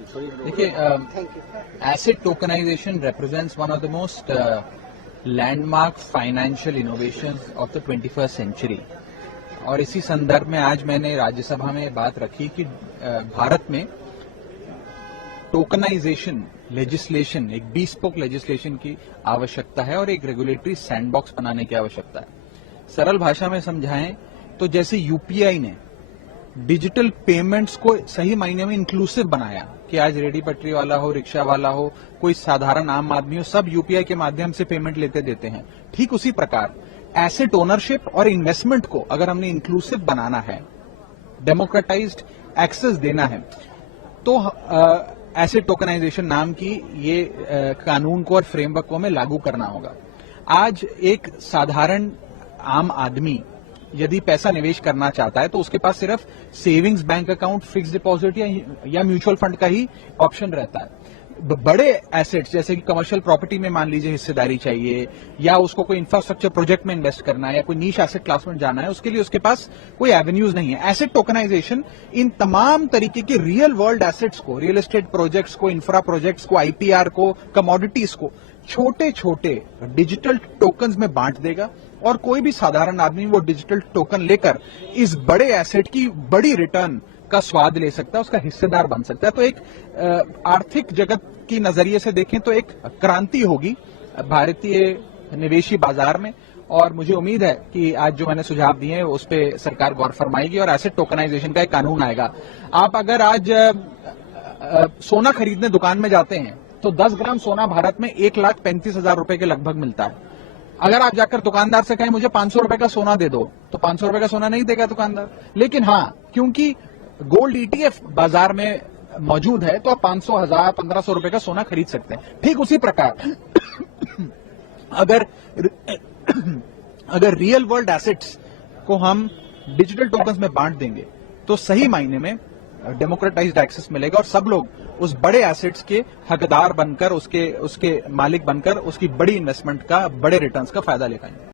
देखिए, asset tokenization represents one of the most landmark financial innovations of the 21st century. और इसी संदर्भ में आज मैंने राज्यसभा में बात रखी कि भारत में टोकनाइजेशन लेजिस्लेशन, एक bespoke लेजिस्लेशन की आवश्यकता है और एक रेगुलेटरी सैंडबॉक्स बनाने की आवश्यकता है। सरल भाषा में समझाएं तो जैसे यूपीआई ने डिजिटल पेमेंट्स को सही मायने में इंक्लूसिव बनाया कि आज रेडी पटरी वाला हो, रिक्शा वाला हो, कोई साधारण आम आदमी हो, सब यूपीआई के माध्यम से पेमेंट लेते देते हैं। ठीक उसी प्रकार एसेट ओनरशिप और इन्वेस्टमेंट को अगर हमने इंक्लूसिव बनाना है, डेमोक्रेटाइज्ड एक्सेस देना है, तो एसेट टोकनाइजेशन नाम की ये कानून को और फ्रेमवर्क को हमें लागू करना होगा। आज एक साधारण आम आदमी यदि पैसा निवेश करना चाहता है तो उसके पास सिर्फ savings bank account, fix deposit या म्यूचुअल फंड का ही ऑप्शन रहता है। बड़े एसेट्स जैसे कि कमर्शियल प्रॉपर्टी में मान लीजिए हिस्सेदारी चाहिए, या उसको कोई इंफ्रास्ट्रक्चर प्रोजेक्ट में इन्वेस्ट करना है, या कोई नीश एसेट क्लास में जाना है, उसके लिए उसके पास कोई एवेन्यूज नहीं है। एसेट टोकनाइजेशन इन तमाम तरीके के रियल वर्ल्ड एसेट्स को, रियल एस्टेट प्रोजेक्ट्स को, इंफ्रा प्रोजेक्ट्स को, आईपीआर को, कमोडिटीज को छोटे छोटे डिजिटल टोकन्स में बांट देगा और कोई भी साधारण आदमी वो डिजिटल टोकन लेकर इस बड़े एसेट की बड़ी रिटर्न का स्वाद ले सकता है, उसका हिस्सेदार बन सकता है। तो एक आर्थिक जगत की नजरिए से देखें तो एक क्रांति होगी भारतीय निवेशी बाजार में, और मुझे उम्मीद है कि आज जो मैंने सुझाव दिए हैं उस पर सरकार गौर फरमाएगी और एसेट टोकनाइजेशन का एक कानून आएगा। आप अगर आज सोना खरीदने दुकान में जाते हैं तो 10 ग्राम सोना भारत में 1,35,000 रुपए के लगभग मिलता है। अगर आप जाकर दुकानदार से कहें मुझे 500 रुपए का सोना दे दो, तो 500 रुपए का सोना नहीं देगा दुकानदार। लेकिन हाँ, क्योंकि गोल्ड ईटीएफ बाजार में मौजूद है तो आप 500, 1000, 1500 रुपए का सोना खरीद सकते हैं। ठीक उसी प्रकार अगर रियल वर्ल्ड एसेट्स को हम डिजिटल टोकन्स में बांट देंगे तो सही मायने में डेमोक्रेटाइज्ड एक्सेस मिलेगा और सब लोग उस बड़े एसेट्स के हकदार बनकर, उसके मालिक बनकर उसकी बड़ी इन्वेस्टमेंट का, बड़े रिटर्न्स का फायदा ले पाएंगे।